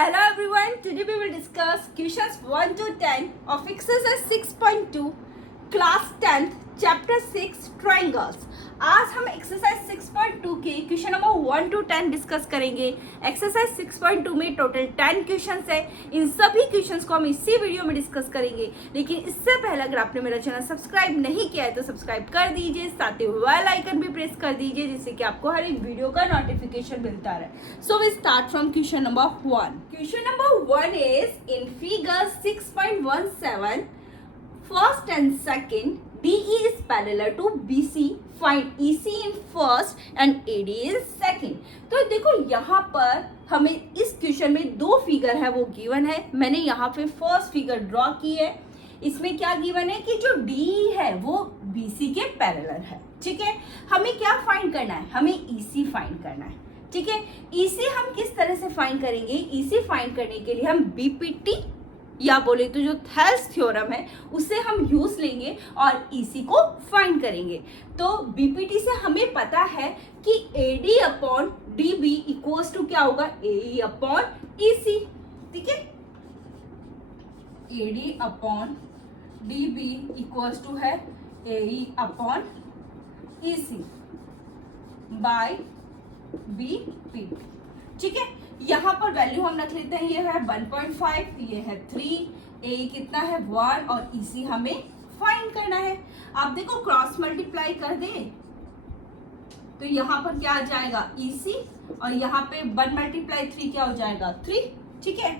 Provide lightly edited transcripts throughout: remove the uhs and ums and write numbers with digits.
Hello everyone, today we will discuss questions 1 to 10 of exercise 6.2 class 10th chapter 6 triangles. आज हम exercise 6.2 के question number 1 to 10 discuss करेंगे. Exercise 6.2 में total 10 questions है. इन सभी questions को हम इसी वीडियो में डिस्कस करेंगे. लेकिन इससे पहले अगर आपने मेरा चैनल सब्सक्राइब नहीं किया है तो सब्सक्राइब कर दीजिए, साथ ही बेल आइकन भी प्रेस कर दीजिए जिससे कि आपको हर एक वीडियो का नोटिफिकेशन मिलता रहे. So we start from question number 1. Question number 1 is in figure 6.17 first and second DE is parallel to BC. Find EC in first and AD in second. तो देखो यहाँ पर हमें इस क्वेश्चन में दो फिगर है वो गिवन है. मैंने यहाँ पे फर्स्ट फिगर ड्रॉ की है. इसमें क्या गिवन है कि जो DE है वो BC के पैरेलल है. ठीक है, हमें क्या फाइंड करना है? हमें EC फाइंड करना है. ठीक है, EC हम किस तरह से फाइंड करेंगे? EC फाइंड करने के लिए हम BPT या बोले तो जो थेल्स थ्योरम है उससे हम यूज लेंगे और EC को फाइंड करेंगे. तो BPT से हमें पता है कि AD upon DB equals to क्या होगा? AE upon EC. ठीक है, AD upon DB equals to है AE upon EC by BPT. ठीक है, यहाँ पर वैल्यू हम रख लेते हैं. ये है 1.5, ये है 3, ए कितना है 1 और EC हमें फाइंड करना है. आप देखो क्रॉस मल्टीप्लाई कर दें तो यहाँ पर क्या आ जाएगा? EC और यहाँ पे 1 मल्टीप्लाई 3 क्या हो जाएगा? 3. ठीक है,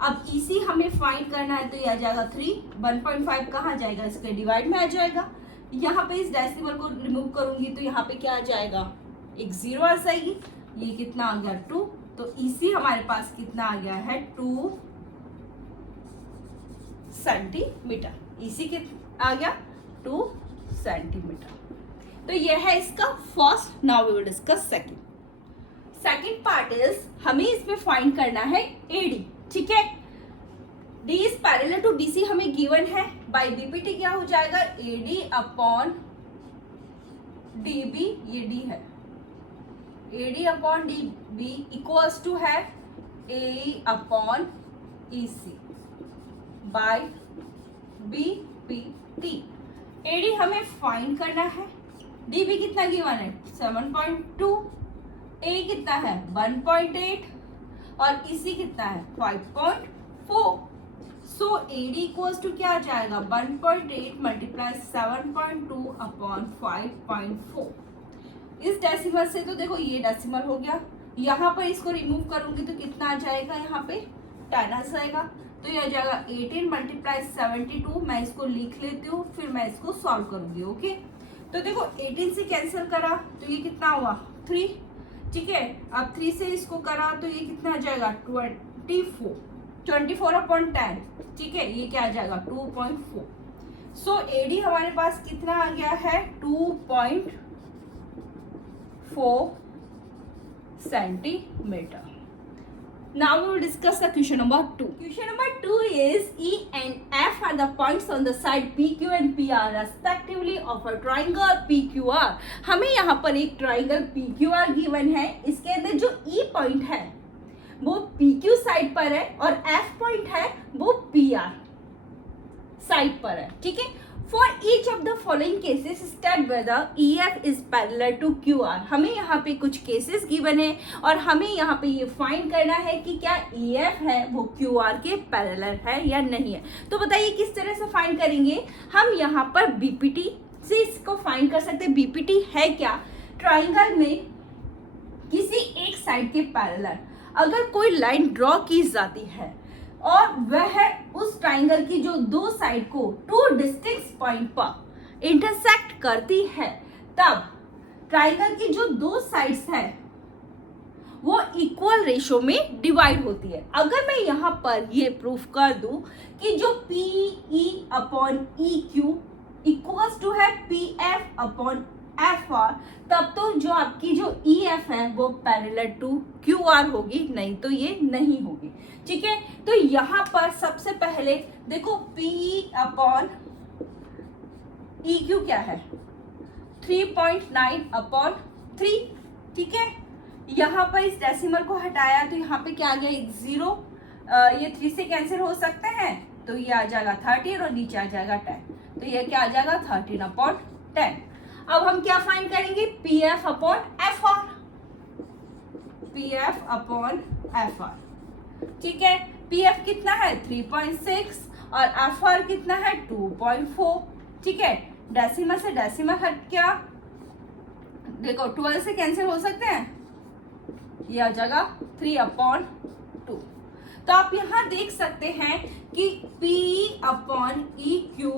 अब EC हमें फाइंड करना है तो ये आ जाएगा 3. 1.5 कहाँ जाएगा? इसके डिवाइड में आ जाएगा. यहाँ पे इस डेसिमल को रिमूव करूंगी तो यहाँ पे क्या आ जाएगा? एक 0 आ जाएगी. ये कितना आ गया? 2. तो EC हमारे पास कितना आ गया है? 2 सेंटीमीटर. EC कितना आ गया? 2 सेंटीमीटर. तो ये है इसका first. Now we will discuss second. Second part is हमें इसमें फाइंड करना है AD. ठीक है, D is parallel to BC हमें गिवन है. बाय BPT क्या हो जाएगा? AD अपॉन DB, ये D है. AD upon DB equals to है AE upon EC by BPT. AD हमें फाइंड करना है. DB कितना गिवन है? 7.2. A कितना है? 1.8 और EC कितना है? 5.4. सो AD इक्वल्स टू क्या आ जाएगा? 1.8 मल्टीप्लाई 7.2 अपॉन 5.4. इस डेसिमल से तो देखो ये डेसिमल हो गया. यहाँ पर इसको रिमूव करूंगी तो कितना आ जाएगा? यहाँ पे 10 आ जाएगा. तो ये आ जाएगा 18 मल्टीप्लाई 72. मैं इसको लिख लेती हूँ फिर मैं इसको सॉल्व करूंगी. ओके, तो देखो 18 से कैंसिल करा तो ये कितना हुआ? 3. ठीक है, अब 3 से इसको करा तो ये कितना आ जाएगा? 24 अपॉन 10. ठीक है, ये क्या आ जाएगा? 2.4. सो AD हमारे पास कितना आ गया है? 2.4 centimeter. Now we will discuss the question number 2. Question number 2 is E and F are the points on the side PQ and PR respectively of a triangle PQR. हमें यहाँ पर एक ट्राइंगल PQR गिवन है. इसके अंदर जो E point है वो PQ साइड पर है और F पॉइंट है वो PR साइड पर है. ठीक है, For each of the following cases, state whether EF is parallel to QR. हमें यहाँ पे कुछ केसेस गिवन है और हमें यहाँ पे ये फाइंड करना है कि क्या EF है वो QR के पैरेलल है या नहीं है. तो बताइए किस तरह से फाइंड करेंगे? हम यहाँ पर BPT से इसको फाइंड कर सकते हैं. BPT है क्या? ट्राइंगल में किसी एक साइड के पैरेलल अगर कोई लाइन ड्रॉ की जाती है और वह उस ट्राइंगल की जो दो साइड को 2 डिस्टिंक्ट पॉइंट पर इंटरसेक्ट करती है तब ट्राइंगल की जो दो साइड्स है वो इक्वल रेशो में डिवाइड होती है. अगर मैं यहाँ पर ये प्रूफ कर दूं कि जो PE upon EQ equals to है PF अपॉन FR, तब तो जो आपकी जो EF है वो पैरेलल टू QR होगी, नहीं तो ये नहीं होगी. ठीक है, तो यहाँ पर सबसे पहले देखो PE अपॉन EQ क्या है? 3.9 अपॉन 3. ठीक है, यहाँ पर इस डेसिमल को हटाया तो यहाँ पे क्या आ गया? 0. ये 3 से कैंसिल हो सकते हैं, तो ये आ जाएगा 13 और नीचे आ जाएगा 10, तो ये क्या आ जाएगा 13/10। अब हम क्या फाइंड करेंगे, PF upon FR, PF upon FR। ठीक है, PF कितना है 3.6 और FR कितना है 2.4। ठीक है, डेसिमल से डेसिमल हट गया, देखो 12 से कैंसिल हो सकते हैं, ये आ जाएगा 3/2। तो आप यहां देख सकते हैं कि P upon EQ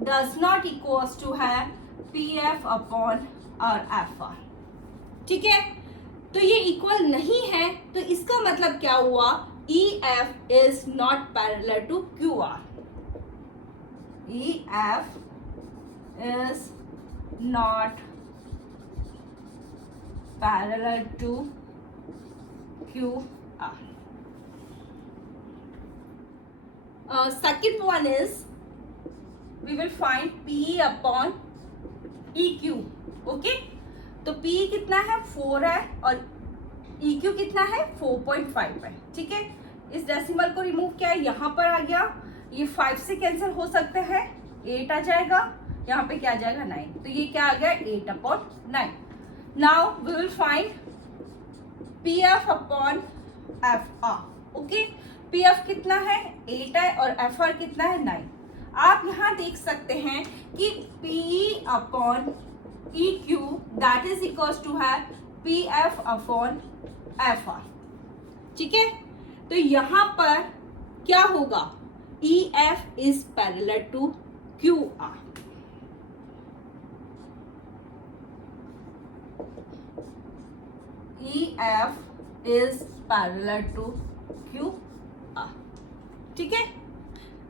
does not equals to है PF अपॉन और FR। ठीक है, तो ये इक्वल नहीं है, तो इसका मतलब क्या हुआ, EF is not parallel to QR। EF is not parallel to QR. Second one is we will find PE upon EQ. Okay, तो PE कितना है 4 है और EQ कितना है 4.5 है। ठीक है, इस डेसिमल को रिमूव किया, यहाँ पर आ गया, ये 5 से कैंसिल हो सकते हैं, 8 आ जाएगा, यहाँ पे क्या आ जाएगा 9, तो ये क्या आ गया 8/9। Now we will find PF upon FR। Okay, PF कितना है 8 है और FR कितना है 9। आप यहाँ देख सकते हैं कि PE upon EQ that is equals to है PF अपॉन FR। ठीक है, तो यहाँ पर क्या होगा, EF is parallel to QR। EF is parallel to QR। ठीक है,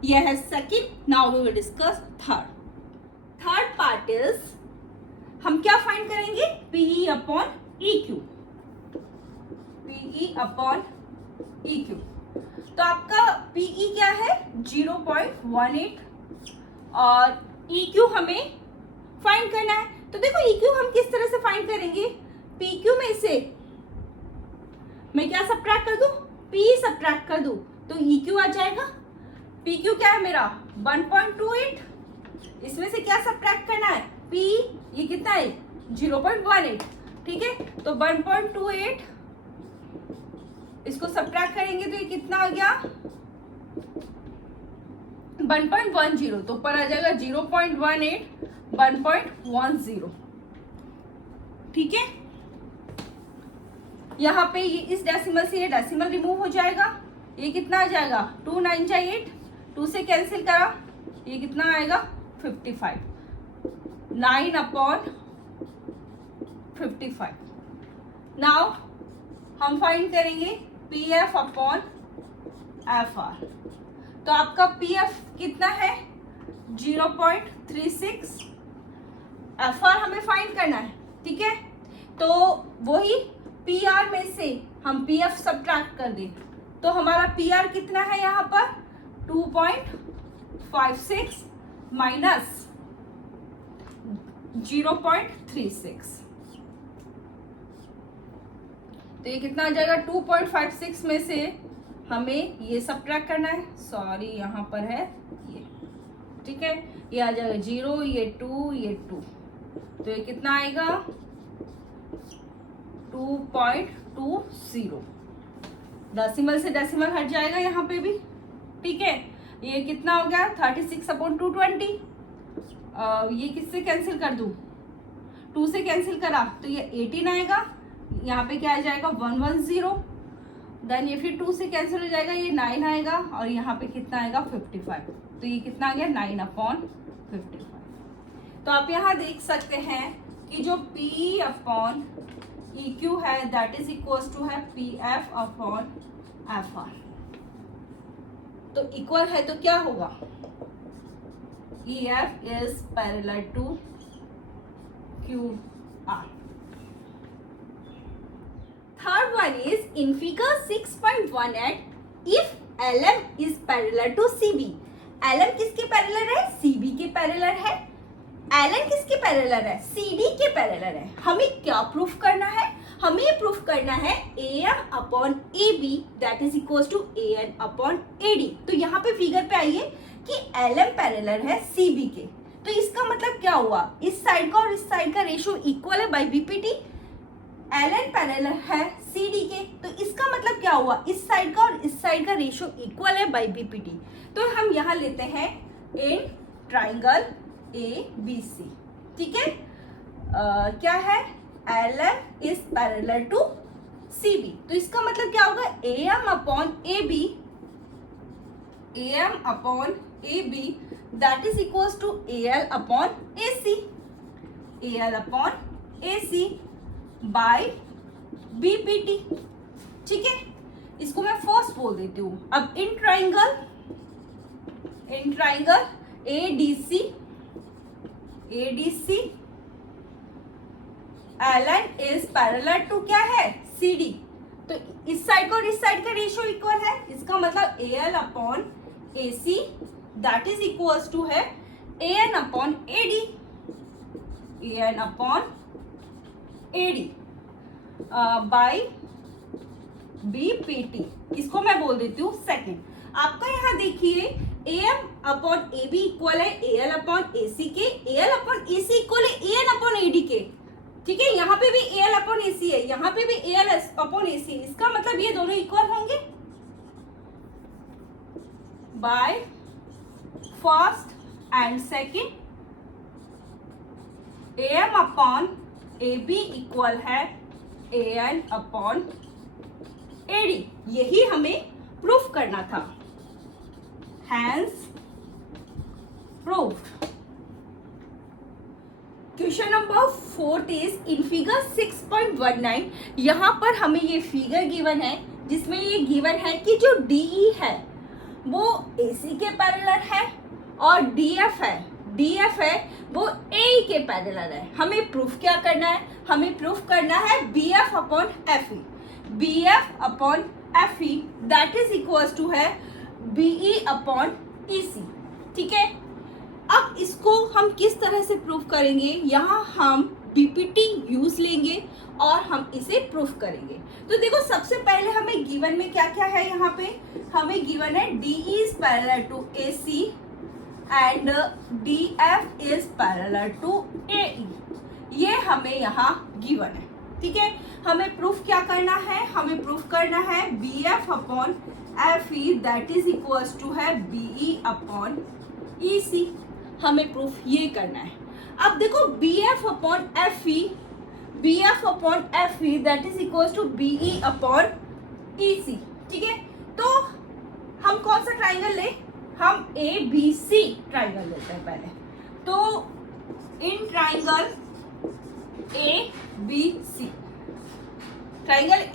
यह है second. Now we will discuss third part is, हम क्या फाइंड करेंगे, PE upon EQ। PE upon EQ, तो आपका PE क्या है 0.18 और EQ हमें फाइंड करना है। तो देखो EQ हम किस तरह से फाइंड करेंगे, PQ में से मैं क्या सब्ट्रैक्ट कर दूं, P सब्ट्रैक्ट कर दूं, तो EQ आ जाएगा। PQ क्या है मेरा 1.28, इसमें से क्या सब्ट्रैक्ट करना है, P, ये कितना है 0.18। ठीक है, तो 1.28 इसको सब्ट्रैक्ट करेंगे तो ये कितना आ गया 1.10, तो ऊपर आ जाएगा 0.18 1.10। ठीक है, यहाँ पे ये इस डेसिमल से ये डेसिमल रिमूव हो जाएगा, ये कितना आ जाएगा 2 9 जा 8, 2 से कैंसिल करा, ये कितना आएगा 55, 9/55। नाउ हम फाइंड करेंगे PF अपॉन FR। तो आपका PF कितना है 0.36, FR हमें फाइंड करना है। ठीक है, तो वही PR में से हम PF सब्ट्रैक्ट कर दें, तो हमारा PR कितना है यहाँ पर 2.56 माइनस 0.36, तो ये कितना आ जाएगा 2.56 में से हमें ये सब्ट्रैक्ट करना है, सॉरी यहाँ पर है ये। ठीक है, ये आ जाएगा 0, ये 2, ये 2, तो ये कितना आएगा 2.20। डेसिमल से डेसिमल हट जाएगा यहाँ पे भी। ठीक है, ये कितना हो गया 36/220। ये किससे कैंसिल कर दूं, 2 से कैंसिल करा तो ये 18 आएगा, यहाँ पे क्या आ जाएगा 110, देन ये फिर 2 से कैंसिल हो जाएगा, ये 9 आएगा और यहाँ पे कितना आएगा 55, तो ये कितना आ गया 9/55। तो आप यहाँ देख सकते हैं कि जो PE अपॉन EQ है दैट इज इक्वल्स टू है PF अपॉन FR। तो इक्वल है तो क्या होगा, EF is parallel to QR। Third one is in figure 6.18 if LM is parallel to CB। LM किसके पैरेलल है, CB के पैरेलल है। LN किसके पैरेलल है, CD के पैरेलल है। हमें क्या प्रूफ करना है, हमें ये प्रूफ करना है AM upon AB that is equal to AN upon AD। तो यहाँ पे फिगर पे आइए कि LM पैरेलल है CB के, तो इसका मतलब क्या हुआ, इस साइड का और इस साइड का रेशियो इक्वल है बाय BPT। LN पैरेलल है CD के, तो इसका मतलब क्या हुआ, इस साइड का और इस साइड का रेशियो इक्वल है बाय BPT। तो हम यहाँ लेते हैं इन ट्राइंगल ABC, ठीक है। क्या है, LM is parallel to CB, तो इसका मतलब क्या होगा, AM upon AB that is equal to AL upon AC by BPT, ठीक है। इसको मैं फर्स्ट बोल देती हूँ। अब in triangle ADC LN is parallel to क्या है, CD, तो इस साइड का और इस साइड का रेशियो इक्वल है, इसका मतलब AL upon AC that is equal to है AN upon AD by BPT। इसको मैं बोल देती हूँ सेकेंड। आपका यहाँ देखिए AM अपॉन AB इक्वल है AL अपॉन AC के, AL अपॉन AC इक्वल है AN अपॉन AD के, ठीक है। यहाँ पे भी AL अपॉन AC है, यहाँ पे भी AL अपॉन AC, इसका मतलब ये दोनों इक्वल होंगे by first and second. AM upon AB equal है AN अपॉन AD, यही हमें प्रूफ करना था, hence proved. Question number 4 is in figure 6.19। यहाँ पर हमें ये फिगर गिवन है जिसमें ये गिवन है कि जो DE है वो AC के पैरेलल है और DF है वो AE के पैरेलल है। हमें प्रूफ क्या करना है, हमें प्रूफ करना है BF upon FE that is equal to है BE अपॉन EC, ठीक है। अब इसको हम किस तरह से प्रूफ करेंगे, यहाँ हम BPT यूज लेंगे और हम इसे प्रूफ करेंगे। तो देखो सबसे पहले हमें गिवन में क्या क्या है, यहाँ पे हमें गिवन है DE is parallel to AC and DF is parallel to AE, ये हमें यहाँ गिवन है, ठीक है। हमें प्रूफ क्या करना है, हमें प्रूफ करना है BF upon FE that is equal to है BE अपॉन EC, हमें प्रूफ ये करना है। अब देखो BF upon FE that is equal to BE upon EC, ठीक है। तो हम कौन सा ट्राइंगल ले, हम ABC ट्राइंगल लेते हैं पहले। तो इन ट्राइंगल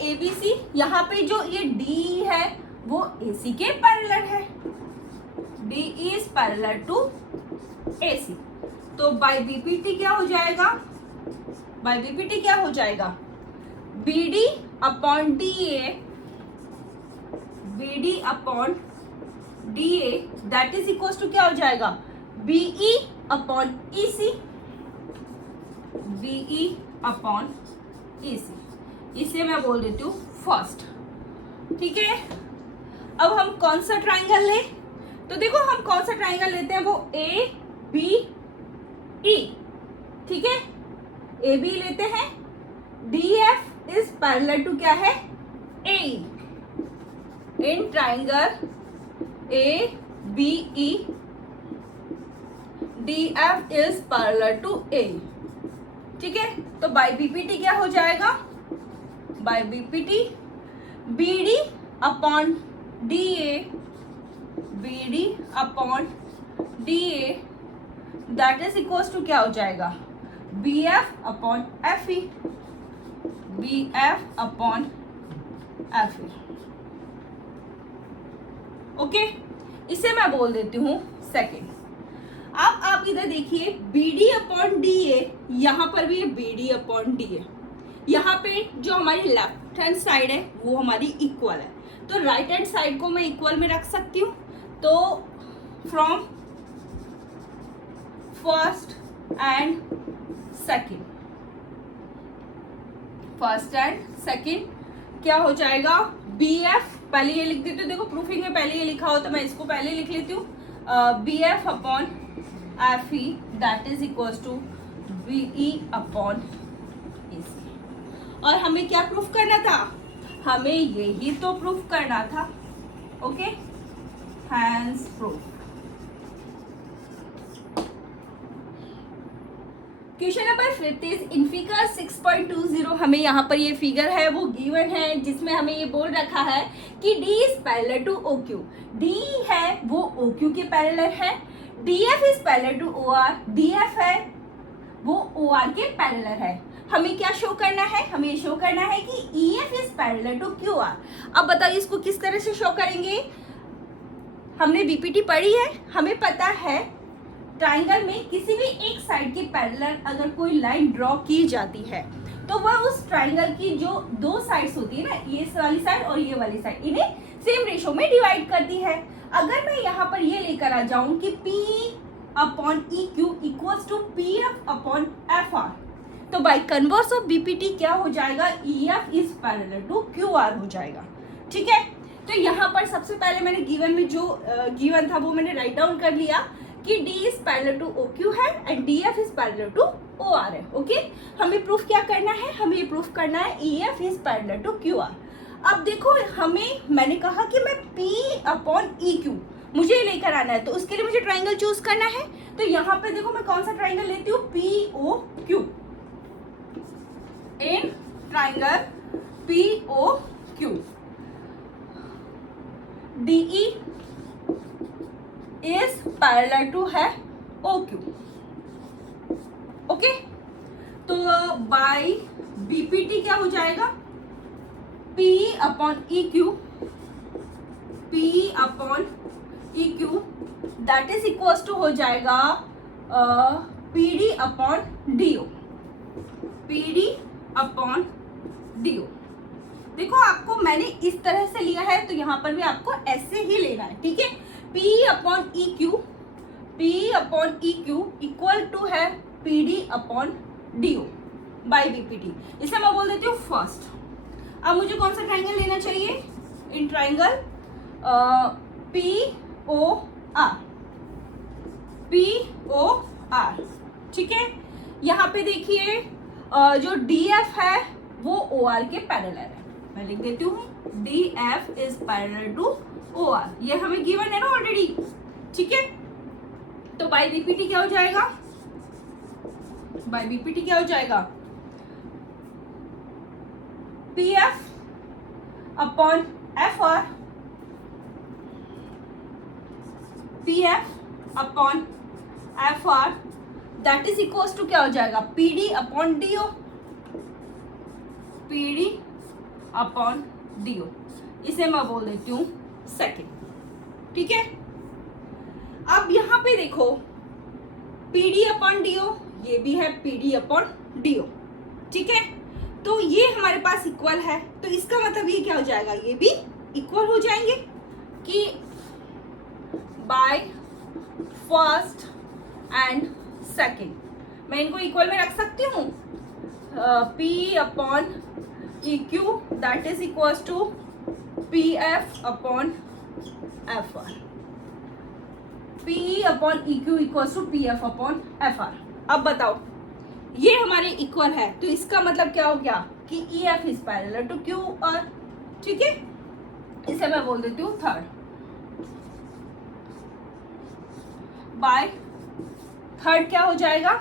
ABC, यहाँ पे जो ये DE है वो AC के पैरेलल है, DE is parallel to AC, तो बाय BPT क्या हो जाएगा, BD upon DA that is equal to क्या हो जाएगा, BE अपॉन EC, इसे मैं बोल देती हूँ फर्स्ट, ठीक है। अब हम कौन सा ट्राइंगल ले, तो देखो हम कौन सा ट्राइंगल लेते हैं, वो ABE, ठीक है। AB लेते हैं, DF इज पैरेलल टू क्या है, AE, in triangle ABE DF is parallel to AE, ठीक है। तो बाय BPT क्या हो जाएगा, by BPT BD upon DA that is equal to क्या हो जाएगा, BF अपॉन FE, ओके। इसे मैं बोल देती हूँ सेकेंड। अब आप इधर देखिए BD अपॉन DA, यहाँ पर भी BD अपॉन DA, यहाँ पे जो हमारी लेफ्ट हैंड साइड है वो हमारी इक्वल है, तो राइट हैंड साइड को मैं इक्वल में रख सकती हूँ। तो from first and second, first and second क्या हो जाएगा, बी एफ, पहले ये लिख देती हूँ, देखो प्रूफिंग में पहले ये लिखा हो तो मैं इसको पहले लिख लेती हूँ, B F upon F E that is equals to B E upon A C. और हमें क्या प्रूफ करना था, हमें यही तो प्रूफ करना था। Okay, hence proof. Question number 5 is in figure 6.20 हमें यहाँ पर ये फिगर है वो गिवन है, जिसमें हमें ये बोल रखा है कि D is parallel to OQ। D है वो OQ के पैरेलल है, DF is parallel to OR, DF है वो OR के पैरेलल है। हमें क्या शो करना है, हमें ये शो करना है कि EF is parallel to QR। अब बताइए इसको किस तरह से शो करेंगे। हमने BPT पढ़ी है, हमें पता है ट्राइंगल में किसी भी एक साइड के पैरेलल अगर कोई लाइन ड्रॉ की जाती है तो वह उस ट्राइंगल की जो दो साइड्स होती है ना, ये वाली साइड और ये वाली साइड, इन्हें सेम रेशो में डिवाइड करती है। अगर मैं यहाँ पर ये लेकर आ जाऊं कि P upon EQ equals to PF upon FR, तो बाय कन्वर्स ऑफ BPT क्या हो जाएगा, EF is parallel to QR हो जाएगा। ठीक है, तो यहाँ पर सबसे पहले मैंने गिवन में जो गिवन था वो मैंने राइट डाउन कर लिया कि D is parallel to OQ है and DF is parallel to OR है। ओके, हमें प्रूफ क्या करना है, हमें ये प्रूफ करना है EF is parallel to QR। अब देखो हमें, मैंने कहा कि मैं P अपॉन EQ मुझे लेकर आना है, तो उसके लिए मुझे ट्राइंगल चूज करना है। तो यहाँ पे देखो मैं कौन सा ट्राइंगल लेती हूँ, POQ। In triangle POQ DE is parallel to है OQ। ओके, तो बाय BPT क्या हो जाएगा, P upon EQ, P upon EQ that is equals to हो जाएगा PD upon DO, PD upon DO। देखो आपको मैंने इस तरह से लिया है तो यहाँ पर भी आपको ऐसे ही लेना है। ठीक है, P upon EQ, P upon EQ equal to है PD upon DO by BPT। इसे मैं बोल देती हूँ फर्स्ट। अब मुझे कौन सा ट्राइंगल लेना चाहिए, इन ट्राइंगल POR, POR। ठीक है, यहाँ पे देखिए जो DF है वो OR के पैरेलल है, मैं लिख देती हूँ DF is parallel to OR, ये हमें गिवन है ना ऑलरेडी। ठीक है, तो बाय BPT क्या हो जाएगा, बाय BPT क्या हो जाएगा, PF upon FR, PF upon FR that is equals to क्या हो जाएगा, PD upon DO, PD upon DO। इसे मैं बोल देती हूँ सेकेंड। ठीक है, अब यहाँ पे देखो PD अपॉन DO, ये भी है PD अपॉन DO। ठीक है, तो ये हमारे पास इक्वल है, तो इसका मतलब ये क्या हो जाएगा, ये भी इक्वल हो जाएंगे कि बाय फर्स्ट एंड सेकेंड मैं इनको इक्वल में रख सकती हूँ। P upon EQ that is equals to PF upon FR, PE upon EQ equals to PF upon FR। अब बताओ ये हमारे इक्वल है, तो इसका मतलब क्या हो गया कि EF is parallel to QR। ठीक है, इसे मैं बोल देती हूँ थर्ड। बाय थर्ड क्या हो जाएगा,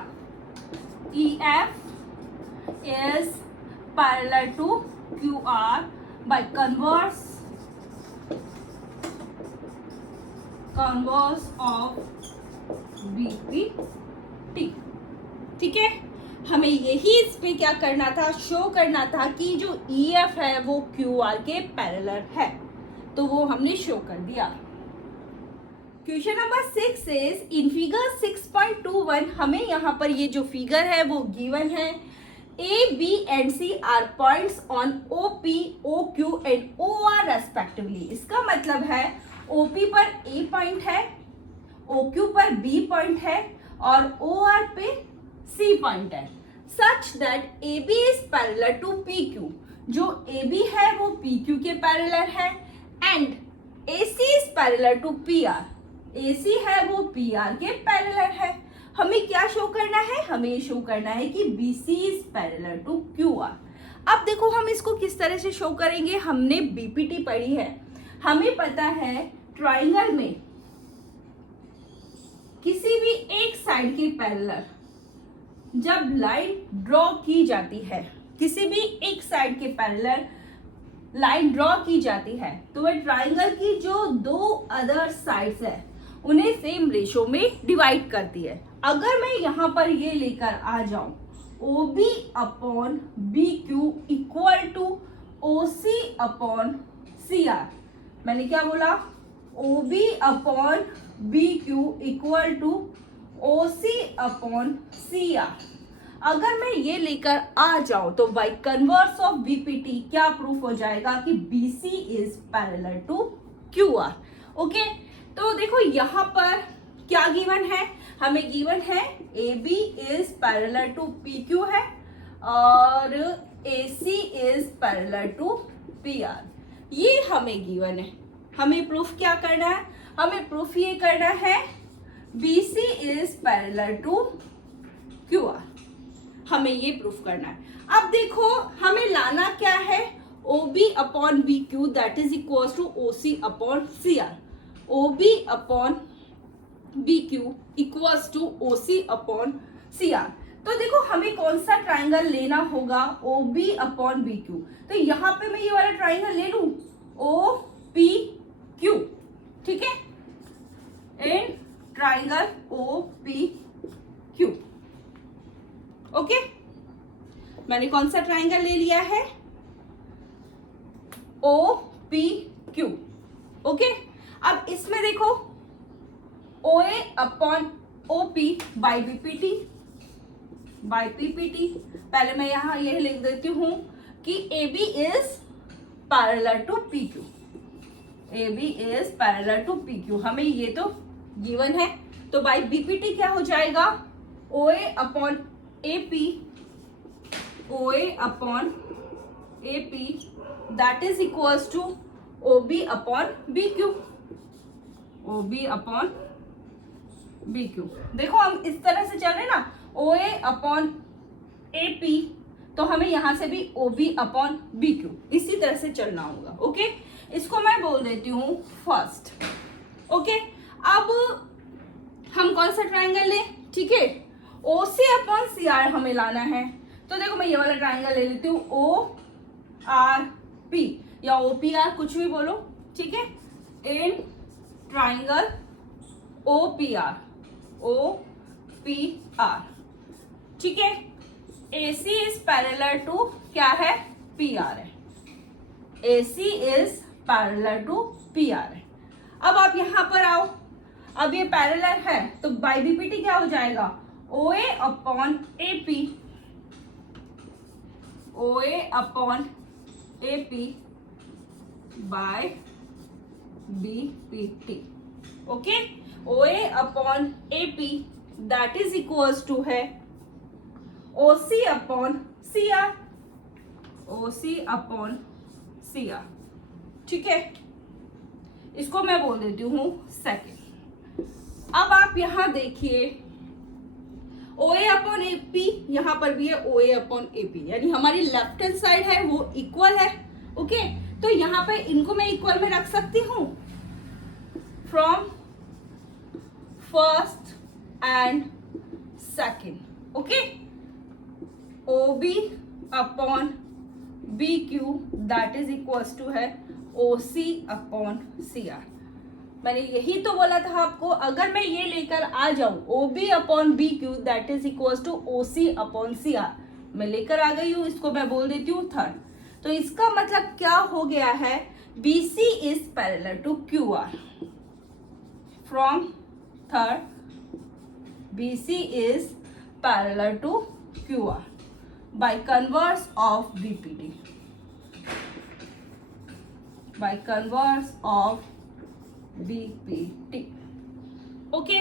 EF is parallel to QR by converse of BPT। ठीक है, हमें यही इसमें क्या करना था, शो करना था कि जो EF है वो QR के पैरेलल है, तो वो हमने शो कर दिया। Question number 6 is in figure 6.21 हमें यहाँ पर ये जो फिगर है वो गिवन है A, B and C are points on OP, OQ and OR respectively। इसका मतलब है OP पर A पॉइंट है, OQ पर B पॉइंट है और OR पे C पॉइंट है। Such that A B is parallel to P Q, जो ए बी है वो पी क्यू के पैरेलल है, and A C is parallel to P R, A C है वो पी आर के पैरेलल है। हमें क्या शो करना है, हमें शो करना है कि B C is parallel to Q R. अब देखो हम इसको किस तरह से शो करेंगे, हमने बीपीटी पढ़ी है, हमें पता है ट्राइंगल में किसी भी एक साइड के पैरेलल जब लाइन ड्रॉ की जाती है, किसी भी एक साइड के पैरेलल लाइन ड्रॉ की जाती है, तो वह ट्राइंगल की जो दो अदर साइड्स है उन्हें सेम रेशो में डिवाइड करती है। अगर मैं यहाँ पर ये लेकर आ जाऊं O B upon B Q equal to O C upon C R, मैंने क्या बोला, O B upon B Q equal to O C upon C R. अगर मैं ये लेकर आ जाऊं तो बाय कन्वर्स ऑफ बीपीटी क्या प्रूफ हो जाएगा कि BC is parallel to QR। Okay, तो देखो यहाँ पर क्या गिवन है, हमें गिवन है AB is parallel to PQ है और AC is parallel to PR, ये हमें गिवन है। हमें प्रूफ क्या करना है, हमें प्रूफ ये करना है BC is parallel to QR, हमें ये प्रूफ करना है। अब देखो हमें लाना क्या है, OB upon BQ that is equal to OC upon CR, OB upon BQ equals to OC upon CR। तो देखो हमें कौन सा ट्राइंगल लेना होगा, OB अपॉन BQ, तो यहाँ पे मैं ये वाला ट्राइंगल ले लूं OPQ, ठीक है, इन ट्राइंगल OPQ। ओके, मैंने कौन सा ट्राइंगल ले लिया है, OPQ। ओके, अब इसमें देखो OA upon OP by BPT by PPT, पहले मैं यहां यह लिख देती हूं कि AB is parallel to PQ, AB is parallel to PQ, हमें ये तो गिवन है। तो बाई BPT क्या हो जाएगा, OA upon AP, OA upon AP that is equals to OB upon BQ, OB upon BQ। देखो हम इस तरह से चल रहे ना, OA अपॉन AP, तो हमें यहां से भी OB अपॉन BQ इसी तरह से चलना होगा। ओके, इसको मैं बोल देती हूँ फर्स्ट। ओके, अब हम कौन सा ट्राइंगल ले, ठीक है, OC अपॉन CR हमें लाना है। तो देखो मैं ये वाला ट्राइंगल ले लेती हूँ ORP या OPR, कुछ भी बोलो, ठीक है, इन ट्राइंगल OPR, ठीक है, AC इज पैरेलल टू क्या है, PR है, AC is parallel to PR है। अब आप यहां पर आओ, अब ये पैरेलल है तो बाय BPT क्या हो जाएगा, OA upon AP, OA upon AP by BPT। Okay, OA upon AP that is equals to है OC upon CR, OC upon CR, ठीक है, इसको मैं बोल देती हूँ सेकेंड। अब आप यहां देखिए OA अपॉन AP, यहां पर भी है OA अपॉन AP, यानी हमारी लेफ्ट हैंड साइड है वो इक्वल है। ओके, तो यहां पे इनको मैं इक्वल में रख सकती हूं from first and second. Okay, OB upon BQ that is equals to है OC अपॉन CR। मैंने यही तो बोला था आपको, अगर मैं ये लेकर आ जाऊं OB upon BQ that is equals to OC upon CR, मैं लेकर आ गई हूं, इसको मैं बोल देती हूँ थर्ड। तो इसका मतलब क्या हो गया है, BC is parallel to QR, from third BC is parallel to QR by converse of BPT, by converse of BPT। Okay,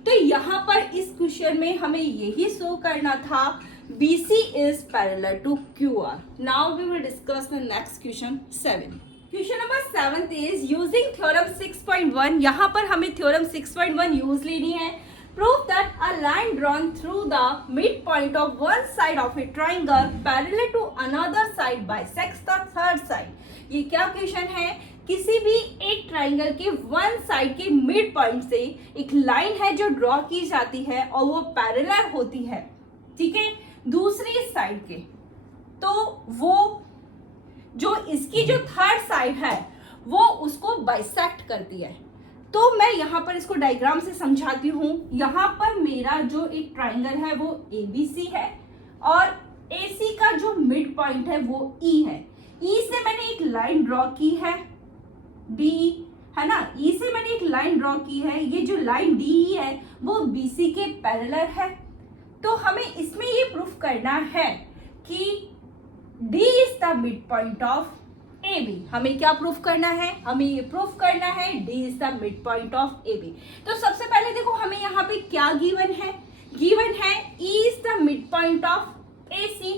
तो यहां पर इस क्वेश्चन में हमें यही शो करना था BC is parallel to QR. Now we will discuss the next question 7. Question number 7 is using theorem 6.1. यहाँ पर हमें theorem 6.1 यूज लेनी है. Prove that a line drawn through the midpoint of one side of a triangle parallel to another side bisects the third side. ये क्या question है? किसी भी एक ट्राइंगल के वन साइड के मिड पॉइंट से एक लाइन है जो ड्रॉ की जाती है और वो पैरेलल होती है, ठीक है, दूसरी साइड के. तो वो जो इसकी जो थर्ड साइड है वो उसको बाइसेक्ट करती है. तो मैं यहाँ पर इसको डायग्राम से समझाती हूँ. यहाँ पर मेरा जो एक ट्राइंगल है वो ABC है और AC का जो मिड पॉइंट है वो E है. E से मैंने एक लाइन ड्रॉ की है D, है ना. E से मैंने एक लाइन ड्रॉ की है. ये जो लाइन DE है वो BC के पैरेलल है. तो हमें इसमें ये प्रूफ करना है कि D is the mid point of AB. हमें क्या प्रूफ करना है? हमें ये प्रूफ करना है D is the mid point of AB. तो सबसे पहले देखो हमें यहाँ पे क्या गिवन है. गिवन है E is the mid point of AC,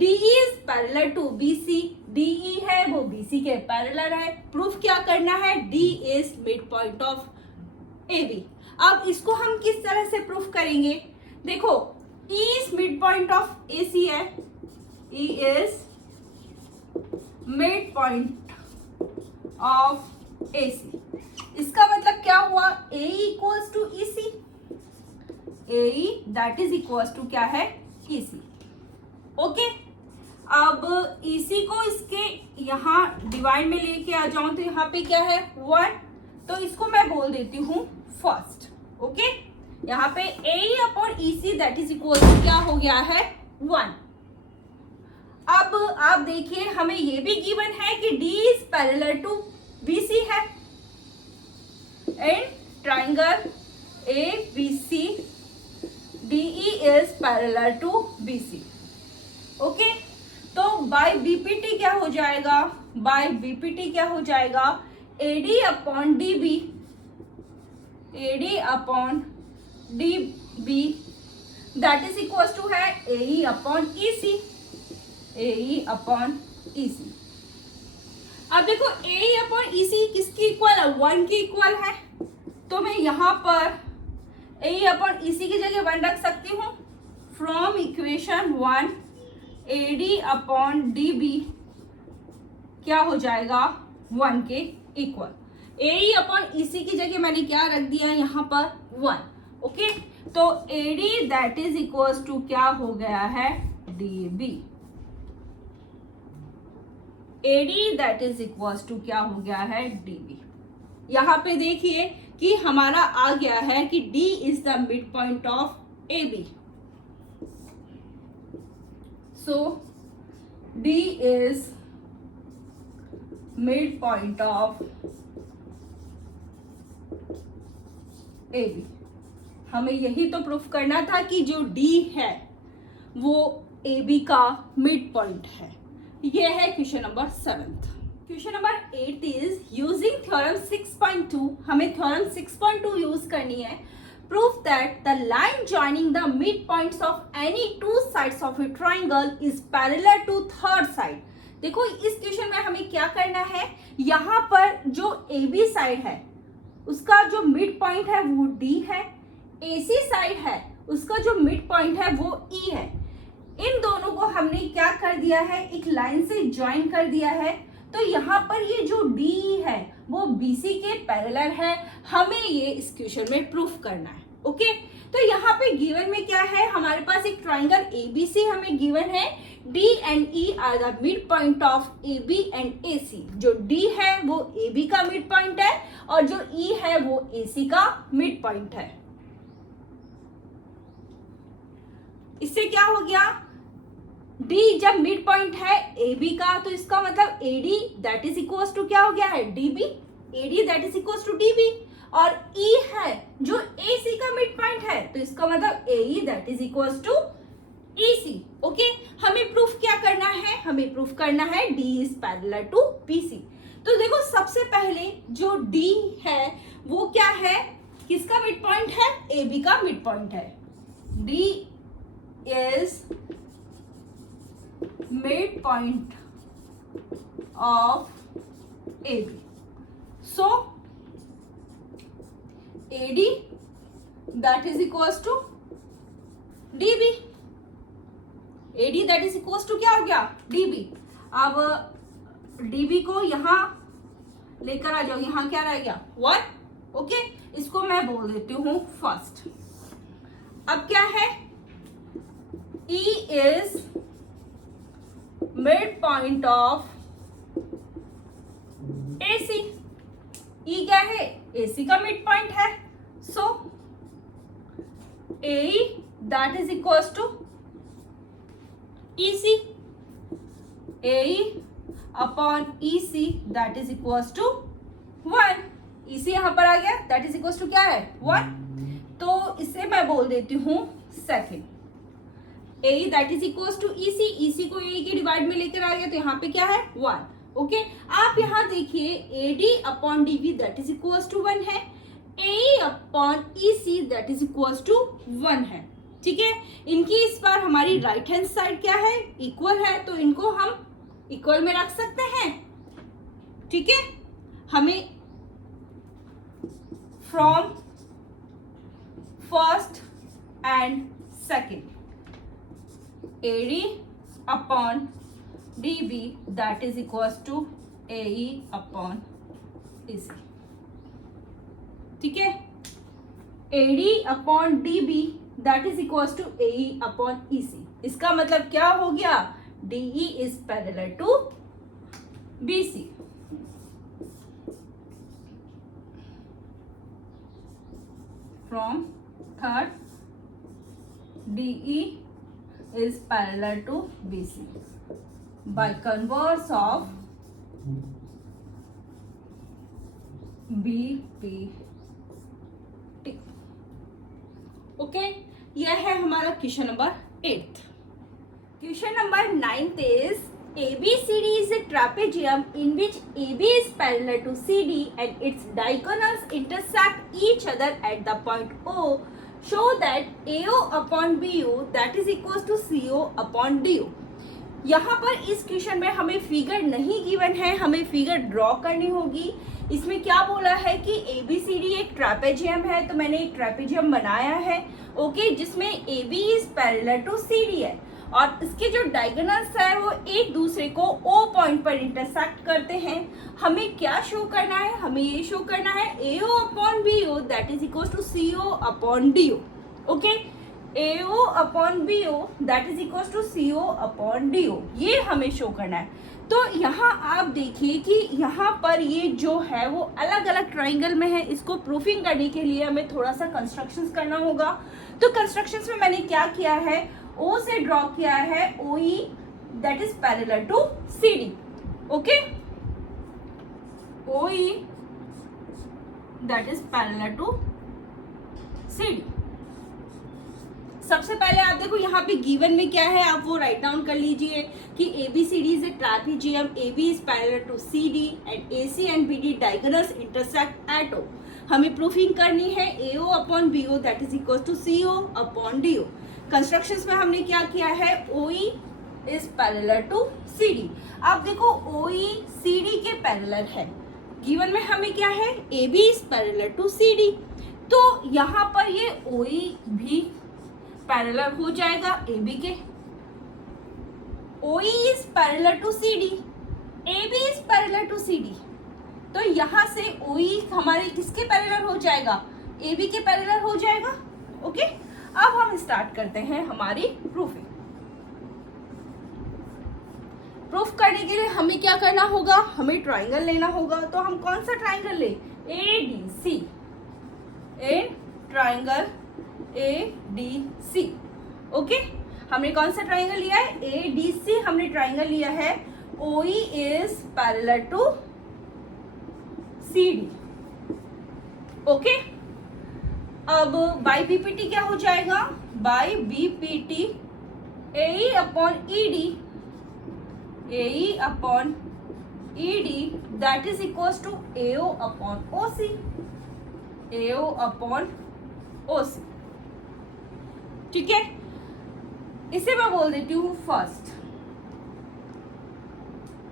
DE is parallel to BC. DE है वो BC के पैरेलल है. प्रूफ क्या करना है? D is mid point of AB. अब इसको हम किस तरह से प्रूफ करेंगे? देखो E is mid point of AC है. E is midpoint of AC. इसका मतलब क्या हुआ? AE equals to EC. AE that is equals to क्या है? EC. ओके. अब EC को इसके यहाँ डिवाइड में लेके आ जाऊं तो यहाँ पे क्या है? 1. तो इसको मैं बोल देती हूँ फर्स्ट. ओके. यहाँ पे AE upon EC that is equals to क्या हो गया है? 1. अब आप देखिए हमें ये भी गिवन है कि D is parallel to BC है. And triangle ABC DE is parallel to BC. Okay. तो बाय BPT क्या हो जाएगा? बाय BPT क्या हो जाएगा? AD upon DB. AD upon DB that is equal to है AE upon EC. AE upon EC. अब देखो AE अपॉन EC किसकी इक्वल है? 1 की इक्वल है. तो मैं यहाँ पर AE अपॉन EC की जगह 1 रख सकती हूँ. From equation 1 AD upon DB क्या हो जाएगा? 1 के इक्वल. AE अपॉन EC की जगह मैंने क्या रख दिया यहाँ पर? 1. ओके. तो AD that is equal to क्या हो गया है? DB. AD that is equal to क्या हो गया है? DB. यहाँ पे देखिए कि हमारा आ गया है कि D is the mid point of AB. So D is mid point of AB. हमें यही तो प्रूफ करना था कि जो D है वो AB का मिड पॉइंट है. ये है question number 7. Question number 8 is using theorem 6.2. हमें थ्योरम 6.2 यूज करनी है. Proof that the line joining the mid points of any two sides of a triangle is parallel to third side. देखो इस question में हमें क्या करना है? यहाँ पर जो AB साइड है उसका जो मिड पॉइंट है वो D है. AC साइड है उसका जो मिड पॉइंट है वो E है. इन दोनों को हमने क्या कर दिया है? एक लाइन से ज्वाइन कर दिया है. तो यहाँ पर ये जो D है वो BC के पैरेलल है. हमें ये इस क्वेश्चन में प्रूफ करना है. ओके. तो यहाँ पे गिवन में क्या है? हमारे पास एक ट्राइंगल ABC हमें गिवन है. D and E are the mid point of AB and AC. जो D है वो AB का मिड पॉइंट है और जो E है वो AC का मिड पॉइंट है. इससे क्या हो गया? D जब मिड पॉइंट है AB का तो इसका मतलब AD that is equal to क्या हो गया है? DB. AD that is equal to DB. और E है जो AC का मिड पॉइंट है तो इसका मतलब AE that is equal to EC. Okay. हमें प्रूफ क्या करना है? हमें प्रूफ करना है D is parallel to BC. तो देखो सबसे पहले जो D है वो क्या है? किसका मिड पॉइंट है? AB का मिड पॉइंट है. D is midpoint of AB. So AD that is equals to DB. AD that is equals to क्या हो गया? DB. अब DB को यहाँ लेकर आ जाओ, यहाँ क्या रह गया? 1. ओके, इसको मैं बोल देती हूँ फर्स्ट. अब क्या है? E is midpoint of AC. E क्या है? AC का मिड पॉइंट है. सो AE that is equals to EC. AE upon EC that is equals to 1. EC यहां पर आ गया, that is equals to क्या है? 1. तो इसे मैं बोल देती हूँ second. AE that is equals to EC. EC को AE के डिवाइड में लेकर आ गया, तो यहाँ पे क्या है? 1. ओके, आप यहाँ देखिए AD upon DB that is equals to 1 है. AE upon EC that is equals to 1 है. ठीक है, इनकी इस बार हमारी राइट हैंड साइड क्या है? इक्वल है, तो इनको हम इक्वल में रख सकते हैं. ठीक है, हमें from first and second AD upon DB that is equals to AE upon EC. ठीक है, AD upon DB that is equals to AE upon EC. इसका मतलब क्या हो गया? DE is parallel to BC. From third, DE is parallel to BC by converse of BPT. Okay, यह है हमारा question number 8. Question number 9 is ABCD is a trapezium in which AB is parallel to CD and its diagonals intersect each other at the point O. Show that AO upon BO that is equals to CO upon DO. यहाँ पर इस question में हमें figure नहीं given है, हमें figure draw करनी होगी. इसमें क्या बोला है कि ABCD एक ट्रेपेजियम है, तो मैंने एक ट्रेपेजियम बनाया है. ओके, जिसमें AB is parallel to CD है और इसके जो डायगोनल्स है वो एक दूसरे को O पॉइंट पर इंटरसेक्ट करते हैं. हमें क्या शो करना है? हमें ये शो करना है AO upon BO that is equals to CO upon DO. Okay, AO upon BO that is equals to CO upon DO, ये हमें शो करना है. तो यहाँ आप देखिए कि यहाँ पर ये जो है वो अलग अलग ट्राइंगल में है. इसको प्रूफिंग करने के लिए हमें थोड़ा सा कंस्ट्रक्शंस करना होगा. तो कंस्ट्रक्शंस में मैंने क्या किया है? O से ड्रॉ किया है OE that is parallel to CD. Okay, OE that is parallel to CD. सबसे पहले आप देखो यहाँ पे गिवन में क्या है, आप वो राइट डाउन कर लीजिए कि ABCD is a trapezium, AB is parallel to CD and AC and BD diagonals intersect at O. हमें प्रूफिंग करनी है AO upon BO that is equal to CO upon DO. Constructions में हमने क्या किया है? OE is parallel to CD. आप देखो OE CD के पैरेलल है. गिवन में हमें क्या है? AB is parallel to CD. तो यहाँ पर ये OE भी पैरेलल हो जाएगा AB के. OE is parallel to CD, AB is parallel to CD. तो यहाँ से OE हमारे किसके पैरेलल हो जाएगा? AB के पैरेलल हो जाएगा. ओके, अब हम स्टार्ट करते हैं हमारी प्रूफिंग. प्रूफ करने के लिए हमें क्या करना होगा? हमें ट्राइंगल लेना होगा. तो हम कौन सा ट्राइंगल ले? ADC. ए ट्राइंगल ADC. ओके, हमने कौन सा ट्राइंगल लिया है? ADC. हमने ट्राइंगल लिया है OE is parallel to CD. Okay, अब बाई BPT क्या हो जाएगा? By BPT AE upon ED, AE upon ED that is equals to AO upon OC, AO upon OC. ठीक है, इसे मैं बोल देती हूँ फर्स्ट।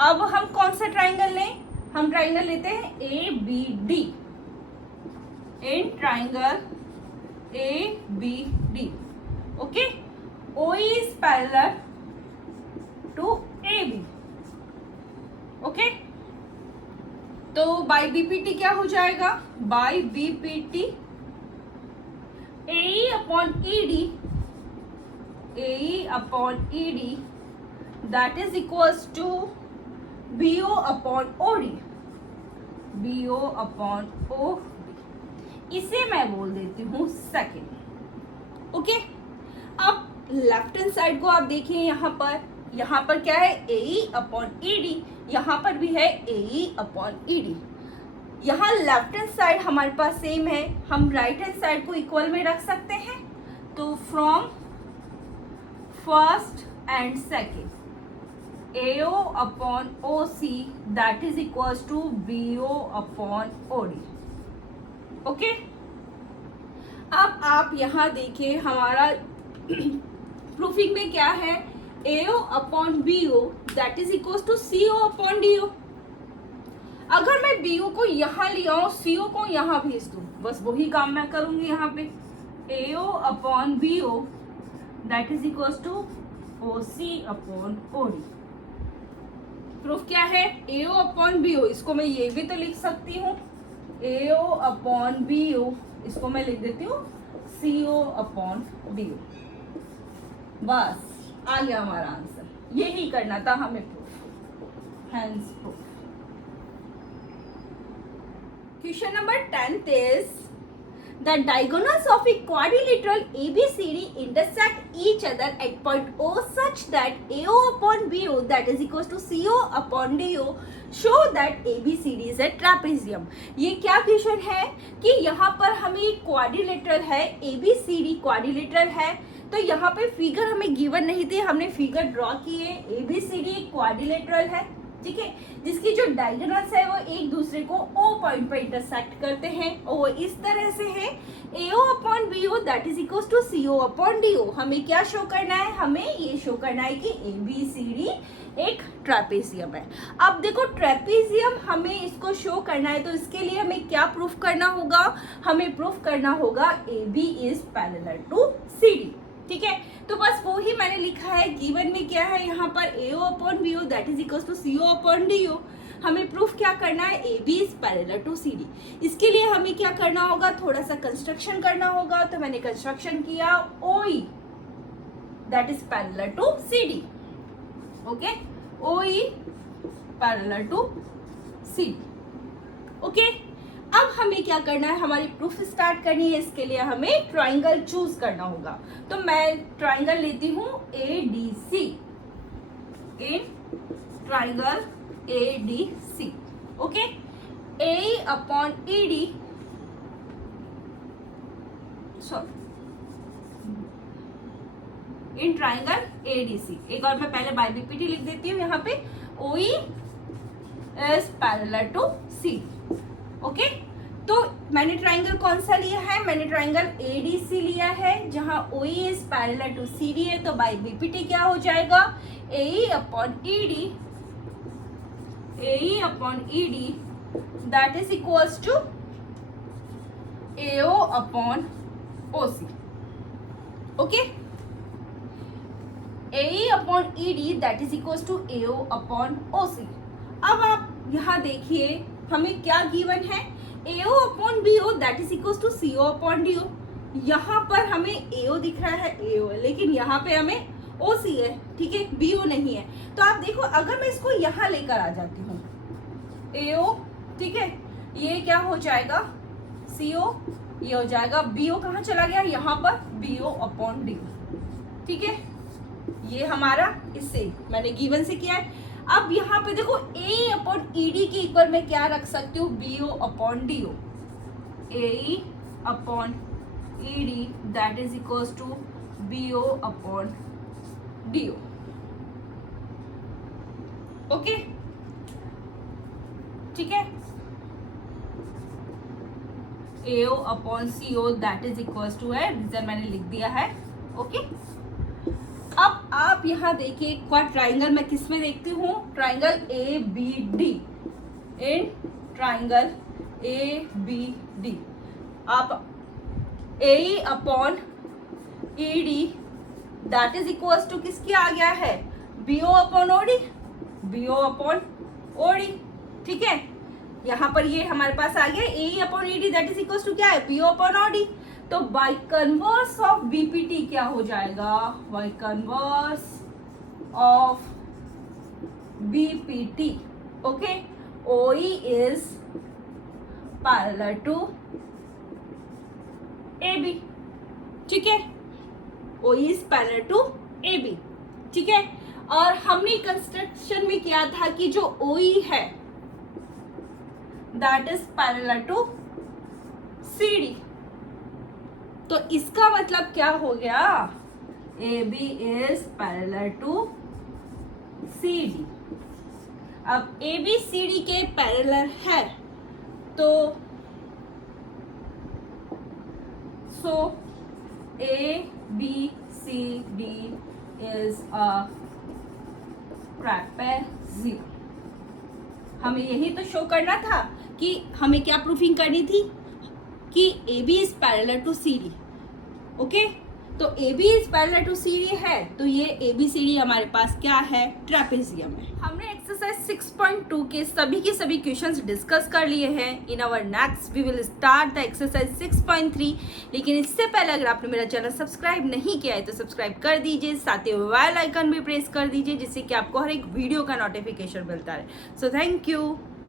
अब हम कौन सा ट्राइंगल लें? हम ट्राइंगल लेते हैं ABD। In triangle ABD, okay, OE is parallel to AB, okay. तो बाई BPT क्या हो जाएगा? By BPT AE upon ED that is equals to BO upon OD, BO upon OD। इसे मैं बोल देती हूँ सेकेंड, ओके। अब लेफ्ट हैंड साइड को आप देखिए, यहाँ पर क्या है? AE अपॉन ED, यहाँ पर भी है AE अपॉन ED। यहाँ लेफ्ट हैंड साइड हमारे पास सेम है, हम राइट हैंड साइड को इक्वल में रख सकते हैं। तो from first and second, AO upon OC that is equals to BO upon OD, okay. अब आप यहाँ देखिए, हमारा प्रूफिंग में क्या है? AO upon BO that is equals to CO upon DO। अगर मैं BO को यहाँ ले आऊं, CO को यहाँ भेज दूं, बस वही काम मैं करूंगी यहाँ पे। AO upon BO that is equals to OC upon OD। Proof क्या है? AO अपॉन BO, इसको मैं ये भी तो लिख सकती हूँ, AO अपॉन BO, इसको मैं लिख देती हूँ CO अपॉन DO। बस आ गया हमारा आंसर, यही करना था हमें proof, hence proof. Question number 10th is the diagonals of a quadrilateral ABCD intersect each other at point O such that AO upon BO that is equals to CO upon DO show that ABCD is a trapezium। ये क्या question है कि यहाँ पर हमें एक quadrilateral है, ABCD quadrilateral है। तो यहाँ पे फिगर हमें गिवन नहीं थी, हमने फिगर ड्रॉ किए। ABCD एक क्वाड्रिलेटरल है, ठीक है, जिसकी जो डायगोनल्स है वो एक दूसरे को O पॉइंट पर इंटरसेक्ट करते हैं और वो इस तरह से है AO upon BO that is equals to CO upon DO। हमें क्या शो करना है? हमें ये शो करना है कि ABCD एक ट्रेपेजियम है। अब देखो ट्रेपेजियम हमें इसको शो करना है, तो इसके लिए हमें क्या प्रूफ करना होगा? हमें प्रूफ करना होगा AB is parallel to CD, ठीक है। तो बस वो ही मैंने लिखा है, गिवन में क्या है यहाँ पर AO upon BO that is equals to CO upon DO। हमें प्रूफ क्या करना है? AB is parallel to CD। इसके लिए हमें क्या करना होगा? थोड़ा सा कंस्ट्रक्शन करना होगा। तो मैंने कंस्ट्रक्शन किया, OE that is parallel to CD, okay, OE parallel to CD, okay. अब हमें क्या करना है? हमारी प्रूफ स्टार्ट करनी है। इसके लिए हमें ट्राइंगल चूज करना होगा। तो मैं ट्राइंगल लेती हूँ ADC, इन triangle ADC, okay. AE upon ED, sorry, इन ट्राइंगल ADC। एक और मैं पहले बाय BPT लिख देती हूँ यहाँ पे, OE is parallel to CD, okay. तो मैंने ट्राइंगल कौन सा लिया है? मैंने ट्राइंगल ADC लिया है, जहां OE is parallel to CD है। तो बाय BPT क्या हो जाएगा? AE upon ED that is equals to AO upon OC, okay. AE upon ED that is equals to AO upon OC। अब आप यहाँ देखिए, हमें क्या गिवन है? AO upon BO that is equals to CO upon DO। यहाँ पर हमें AO दिख रहा है, AO है, लेकिन यहाँ पे हमें OC है, ठीक है, BO नहीं है। तो आप देखो, अगर मैं इसको यहाँ लेकर आ जाती हूँ, AO, ठीक है, ये क्या हो जाएगा? CO, ये हो जाएगा BO, कहाँ चला गया? यहाँ पर BO अपॉन DO, ठीक है। ये हमारा इससे मैंने गिवन से किया है। अब यहाँ पे देखो, AE अपॉन ED के इक्वल में क्या रख सकती हूँ? BO upon DO। AE upon ED that is equals to BO upon DO, okay, ठीक है। AO upon CO that is equals to है, रीजन मैंने लिख दिया है, ओके। अब आप यहाँ देखिए क्वाड ट्राइंगल मैं किस में देखती हूँ, triangle A B D, in triangle A B D आप A upon E D that is equals to किसकी आ गया है, B O upon O D, B O upon O D, ठीक है। यहाँ पर ये हमारे पास आ गया A upon E D that is equals to क्या है, B O upon O D. तो बाई कन्वर्स ऑफ बीपीटी क्या हो जाएगा, by converse of BPT, okay, OE is parallel to A B, ठीक है, OE is parallel to A B, ठीक है। और हमने कंस्ट्रक्शन में किया था कि जो ओई है that is parallel to C D, तो इसका मतलब क्या हो गया, A B is parallel to C D. अब ए बी सी डी के पैरेलल है तो so A B C D is a trapezium. हमें यही तो शो करना था कि हमें क्या प्रूफिंग करनी थी कि A B is parallel to C D, okay. तो A B is parallel to C D है तो ये ए बी सी डी हमारे पास क्या है, ट्रेपेजियम है। हमने एक्सरसाइज 6.2 के सभी क्वेश्चंस डिस्कस कर लिए हैं। In our next we will start the exercise 6.3। लेकिन इससे पहले अगर आपने मेरा चैनल सब्सक्राइब नहीं किया है तो सब्सक्राइब कर दीजिए, साथ ही बेल आइकन भी प्रेस कर दीजिए जिससे कि आपको हर एक वीडियो का नोटिफिकेशन मिलता रहे। So thank you.